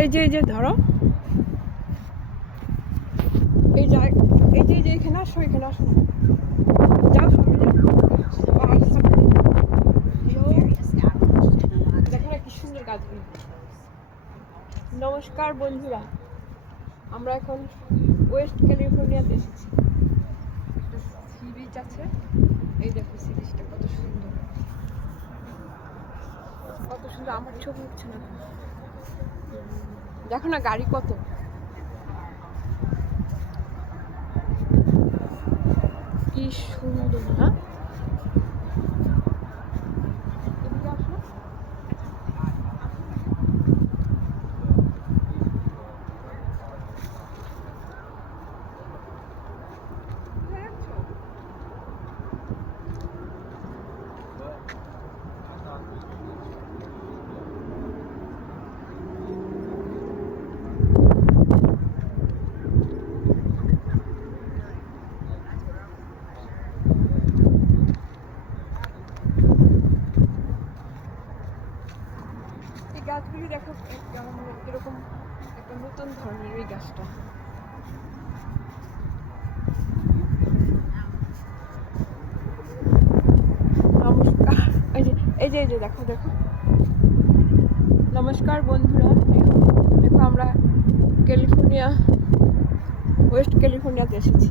এই যে ধরো এই যে এখানে আসো যাও দেখো না কি সুন্দর গাছগুলো। নমস্কার বন্ধুরা, আমরা এখন ওয়েস্ট ক্যালিফোর্নিয়াতে এসেছি। একটা সি বিচ আছে, এই দেখো সি বিচটা কত সুন্দর, আমার ছবি উঠছে না। দেখো না গাড়ি কত, কি সুন্দর না? গাছগুলি দেখো এরকম একটা নতুন ধরনের এই গাছটা। নমস্কার, এই যে দেখো নমস্কার বন্ধুরা, দেখো আমরা ওয়েস্ট ক্যালিফোর্নিয়াতে এসেছি।